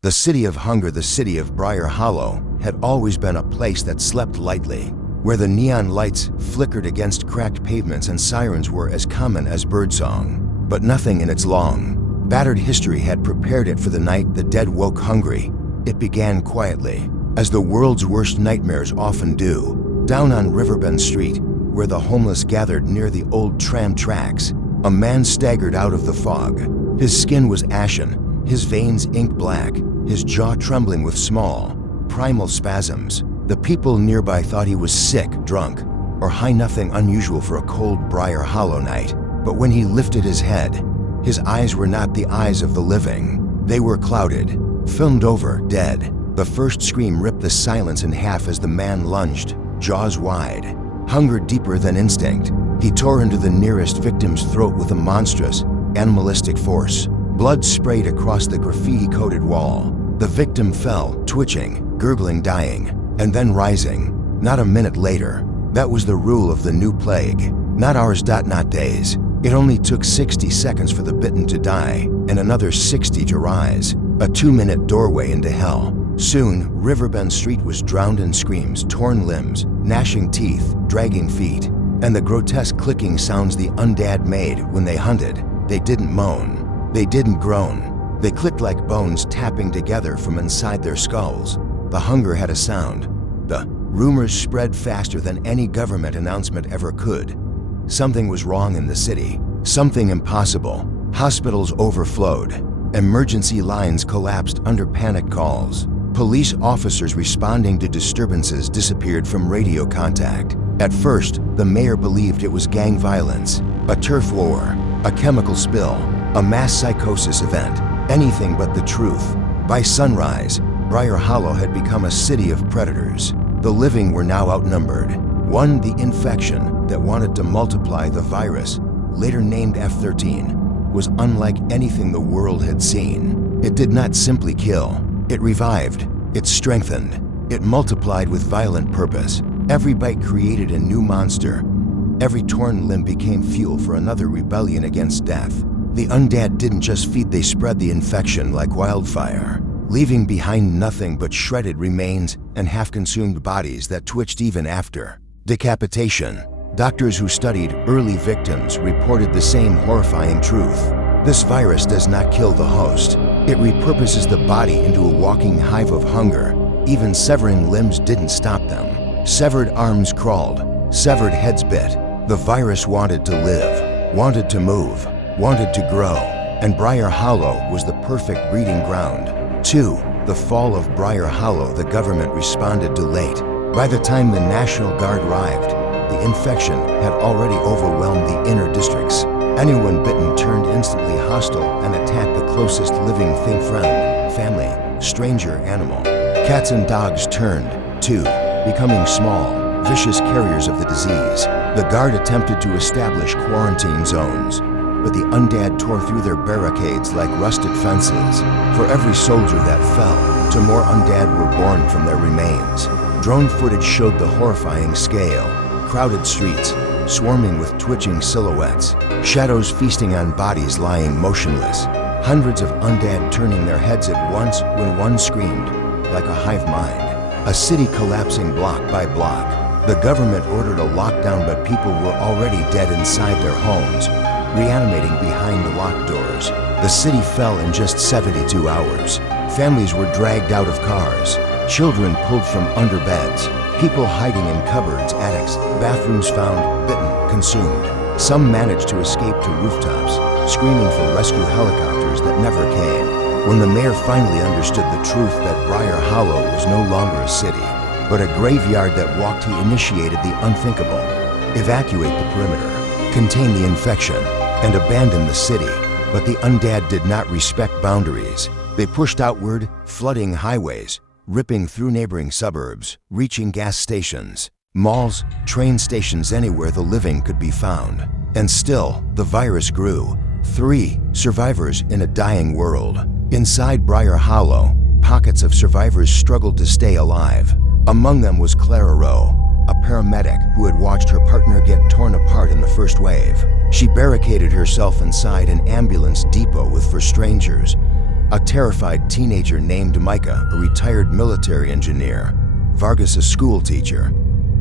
The city of hunger, the city of Briar Hollow, had always been a place that slept lightly, where the neon lights flickered against cracked pavements and sirens were as common as birdsong. But nothing in its long, battered history had prepared it for the night the dead woke hungry. It began quietly, as the world's worst nightmares often do. Down on Riverbend Street, where the homeless gathered near the old tram tracks, a man staggered out of the fog. His skin was ashen, his veins ink black, his jaw trembling with small, primal spasms. The people nearby thought he was sick, drunk, or high, nothing unusual for a cold Briar Hollow night. But when he lifted his head, his eyes were not the eyes of the living. They were clouded, filmed over, dead. The first scream ripped the silence in half as the man lunged, jaws wide. Hunger deeper than instinct, he tore into the nearest victim's throat with a monstrous, animalistic force. Blood sprayed across the graffiti-coated wall. The victim fell, twitching, gurgling, dying, and then rising. Not a minute later. That was the rule of the new plague. Not hours, not days. It only took 60 seconds for the bitten to die, and another 60 to rise. A 2-minute doorway into hell. Soon, Riverbend Street was drowned in screams, torn limbs, gnashing teeth, dragging feet, and the grotesque clicking sounds the undead made when they hunted. They didn't moan. They didn't groan. They clicked like bones tapping together from inside their skulls. The hunger had a sound. The rumors spread faster than any government announcement ever could. Something was wrong in the city. Something impossible. Hospitals overflowed. Emergency lines collapsed under panic calls. Police officers responding to disturbances disappeared from radio contact. At first, the mayor believed it was gang violence, a turf war, a chemical spill, a mass psychosis event, anything but the truth. By sunrise, Briar Hollow had become a city of predators. The living were now outnumbered. One, the infection that wanted to multiply, the virus, later named F13, was unlike anything the world had seen. It did not simply kill. It revived, it strengthened, it multiplied with violent purpose. Every bite created a new monster. Every torn limb became fuel for another rebellion against death. The undead didn't just feed, they spread the infection like wildfire, leaving behind nothing but shredded remains and half-consumed bodies that twitched even after decapitation. Doctors who studied early victims reported the same horrifying truth. This virus does not kill the host. It repurposes the body into a walking hive of hunger. Even severing limbs didn't stop them. Severed arms crawled, severed heads bit. The virus wanted to live, wanted to move, wanted to grow, and Briar Hollow was the perfect breeding ground. 2. The fall of Briar Hollow. The government responded too late. By the time the National Guard arrived, the infection had already overwhelmed the inner districts. Anyone bitten turned instantly hostile and attacked the closest living thing, friend, family, stranger, animal. Cats and dogs turned, too, becoming small, vicious carriers of the disease. The guard attempted to establish quarantine zones, but the undead tore through their barricades like rusted fences. For every soldier that fell, 2 more undead were born from their remains. Drone footage showed the horrifying scale. Crowded streets, swarming with twitching silhouettes, shadows feasting on bodies lying motionless, hundreds of undead turning their heads at once when one screamed, like a hive mind. A city collapsing block by block. The government ordered a lockdown, but people were already dead inside their homes, reanimating behind the locked doors. The city fell in just 72 hours. Families were dragged out of cars, children pulled from under beds, people hiding in cupboards, attics, bathrooms found, bitten, consumed. Some managed to escape to rooftops, screaming for rescue helicopters that never came. When the mayor finally understood the truth that Briar Hollow was no longer a city, but a graveyard that walked, he initiated the unthinkable. Evacuate the perimeter, contain the infection, and abandon the city. But the undead did not respect boundaries. They pushed outward, flooding highways, ripping through neighboring suburbs, reaching gas stations, malls, train stations, anywhere the living could be found. And still, the virus grew. 3 survivors in a dying world. Inside Briar Hollow, pockets of survivors struggled to stay alive. Among them was Clara Rowe, a paramedic who had watched her partner get torn apart in the first wave. She barricaded herself inside an ambulance depot with for strangers, A terrified teenager named Micah, a retired military engineer. Vargas, a school teacher.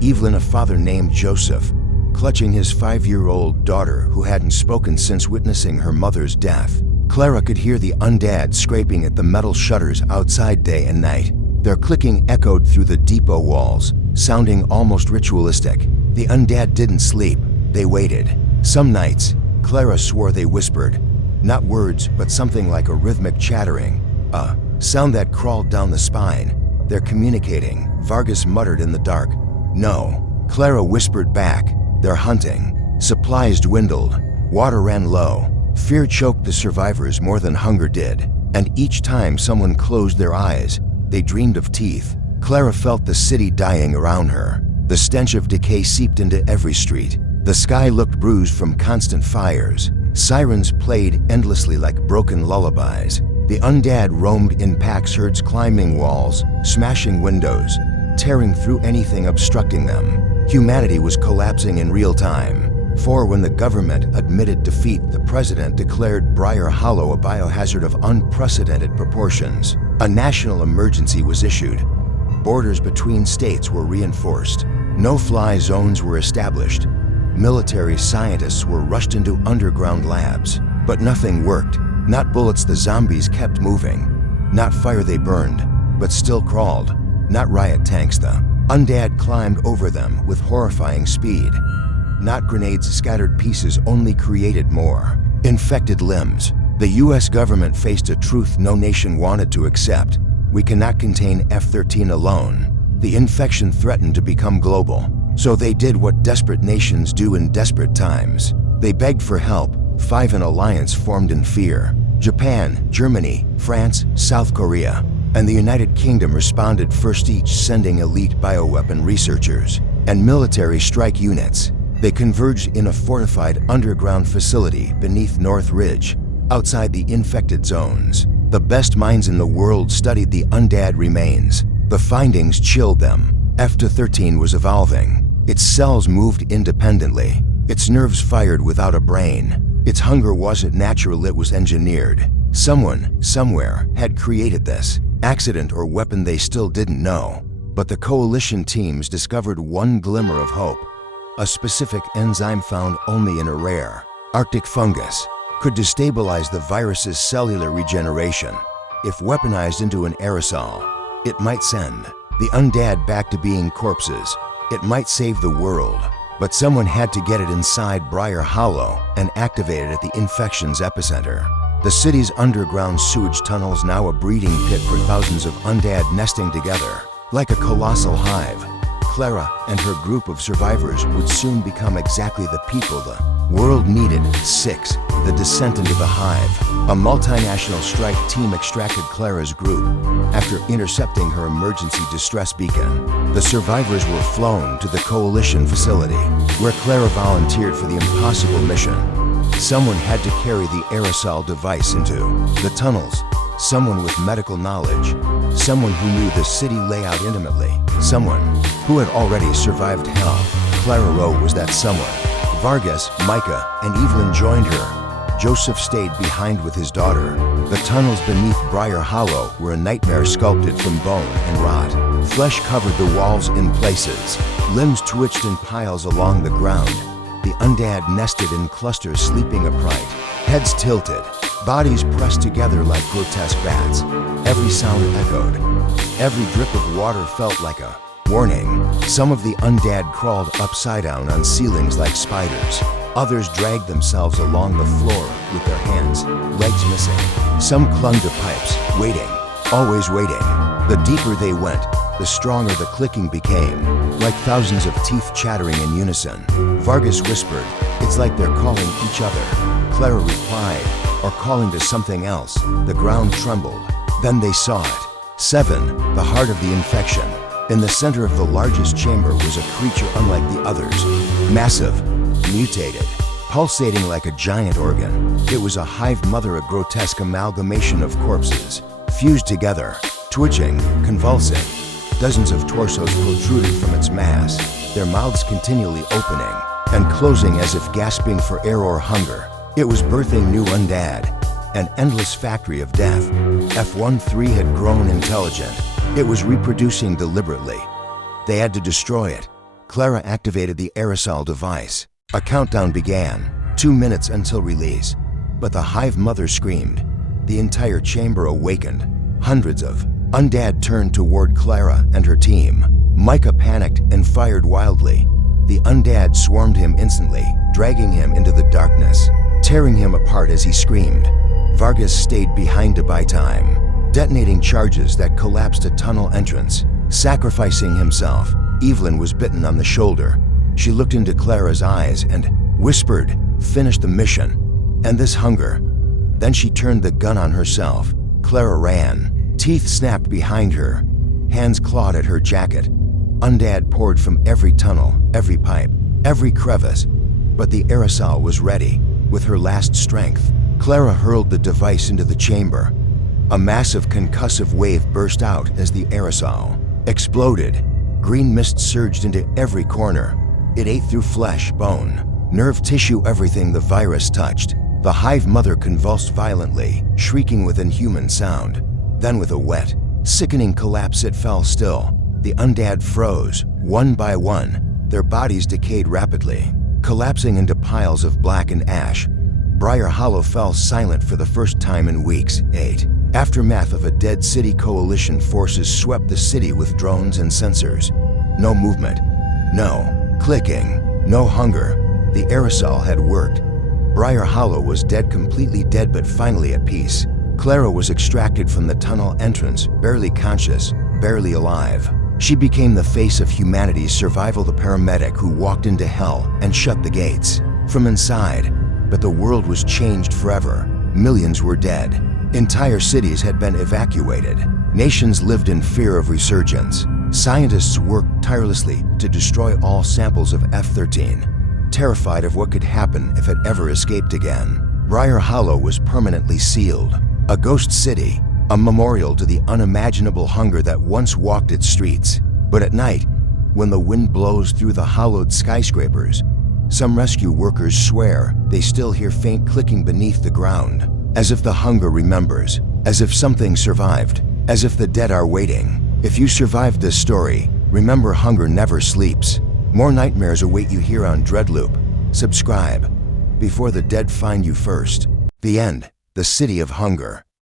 Evelyn, a father named Joseph, clutching his 5-year-old daughter who hadn't spoken since witnessing her mother's death. Clara could hear the undead scraping at the metal shutters outside day and night. Their clicking echoed through the depot walls, sounding almost ritualistic. The undead didn't sleep, they waited. Some nights, Clara swore they whispered. Not words, but something like a rhythmic chattering. A sound that crawled down the spine. They're communicating, Vargas muttered in the dark. No, Clara whispered back. They're hunting. Supplies dwindled. Water ran low. Fear choked the survivors more than hunger did. And each time someone closed their eyes, they dreamed of teeth. Clara felt the city dying around her. The stench of decay seeped into every street. The sky looked bruised from constant fires. Sirens played endlessly like broken lullabies. The undead roamed in packs, herds climbing walls, smashing windows, tearing through anything obstructing them. Humanity was collapsing in real time. For when the government admitted defeat, the president declared Briar Hollow a biohazard of unprecedented proportions. A national emergency was issued. Borders between states were reinforced. No-fly zones were established. Military scientists were rushed into underground labs. But nothing worked. Not bullets, the zombies kept moving. Not fire, they burned, but still crawled. Not riot tanks, the undead climbed over them with horrifying speed. Not grenades, scattered pieces only created more. Infected limbs. The US government faced a truth no nation wanted to accept. We cannot contain F-13 alone. The infection threatened to become global. So they did what desperate nations do in desperate times. They begged for help. 5 an alliance formed in fear. Japan, Germany, France, South Korea, and the United Kingdom responded first, each sending elite bioweapon researchers and military strike units. They converged in a fortified underground facility beneath North Ridge, outside the infected zones. The best minds in the world studied the undead remains. The findings chilled them. F-13 was evolving. Its cells moved independently. Its nerves fired without a brain. Its hunger wasn't natural, it was engineered. Someone, somewhere, had created this. Accident or weapon, they still didn't know. But the coalition teams discovered one glimmer of hope. A specific enzyme found only in a rare Arctic fungus could destabilize the virus's cellular regeneration. If weaponized into an aerosol, it might send the undead back to being corpses. It might save the world. But someone had to get it inside Briar Hollow and activate it at the infection's epicenter. The city's underground sewage tunnels, now a breeding pit for thousands of undead nesting together. Like a colossal hive, Clara and her group of survivors would soon become exactly the people the world needed. 6. The descent into the hive. A multinational strike team extracted Clara's group after intercepting her emergency distress beacon. The survivors were flown to the coalition facility, where Clara volunteered for the impossible mission. Someone had to carry the aerosol device into the tunnels. Someone with medical knowledge. Someone who knew the city layout intimately. Someone who had already survived hell. Clara Rowe was that someone. Vargas, Micah, and Evelyn joined her. Joseph stayed behind with his daughter. The tunnels beneath Briar Hollow were a nightmare sculpted from bone and rot. Flesh covered the walls in places. Limbs twitched in piles along the ground. The undead nested in clusters, sleeping upright. Heads tilted. Bodies pressed together like grotesque bats. Every sound echoed. Every drip of water felt like a warning. Some of the undead crawled upside down on ceilings like spiders. Others dragged themselves along the floor with their hands, legs missing. Some clung to pipes, waiting, always waiting. The deeper they went, the stronger the clicking became, like thousands of teeth chattering in unison. Vargas whispered, "It's like they're calling each other." Clara replied, "Or calling to something else." The ground trembled. Then they saw it. 7. The heart of the infection. In the center of the largest chamber was a creature unlike the others. Massive, mutated, pulsating like a giant organ. It was a hive mother, a grotesque amalgamation of corpses, fused together, twitching, convulsing. Dozens of torsos protruded from its mass, their mouths continually opening and closing as if gasping for air or hunger. It was birthing new undead, an endless factory of death. F-13 had grown intelligent. It was reproducing deliberately. They had to destroy it. Clara activated the aerosol device. A countdown began, 2 minutes until release. But the hive mother screamed. The entire chamber awakened. Hundreds of undead turned toward Clara and her team. Micah panicked and fired wildly. The undead swarmed him instantly, dragging him into the darkness, tearing him apart as he screamed. Vargas stayed behind to buy time, detonating charges that collapsed a tunnel entrance. Sacrificing himself, Evelyn was bitten on the shoulder. She looked into Clara's eyes and whispered, "Finish the mission." And this hunger. Then she turned the gun on herself. Clara ran. Teeth snapped behind her. Hands clawed at her jacket. Undead poured from every tunnel, every pipe, every crevice. But the aerosol was ready. With her last strength, Clara hurled the device into the chamber. A massive concussive wave burst out as the aerosol exploded. Green mist surged into every corner. It ate through flesh, bone, nerve tissue, everything the virus touched. The hive mother convulsed violently, shrieking with inhuman sound. Then with a wet, sickening collapse it fell still. The undead froze, one by one. Their bodies decayed rapidly, collapsing into piles of blackened ash. Briar Hollow fell silent for the first time in weeks. 8. Aftermath of a dead city. Coalition forces swept the city with drones and sensors. No movement, no clicking, no hunger. The aerosol had worked. Briar Hollow was dead, completely dead, but finally at peace. Clara was extracted from the tunnel entrance, barely conscious, barely alive. She became the face of humanity's survival, the paramedic who walked into hell and shut the gates from inside. But the world was changed forever. Millions were dead. Entire cities had been evacuated. Nations lived in fear of resurgence. Scientists worked tirelessly to destroy all samples of F-13, terrified of what could happen if it ever escaped again. Briar Hollow was permanently sealed. A ghost city, a memorial to the unimaginable hunger that once walked its streets. But at night, when the wind blows through the hollowed skyscrapers, some rescue workers swear they still hear faint clicking beneath the ground, as if the hunger remembers, as if something survived, as if the dead are waiting. If you survived this story, remember, hunger never sleeps. More nightmares await you here on DreadLoop. Subscribe before the dead find you first. The end. The City of Hunger.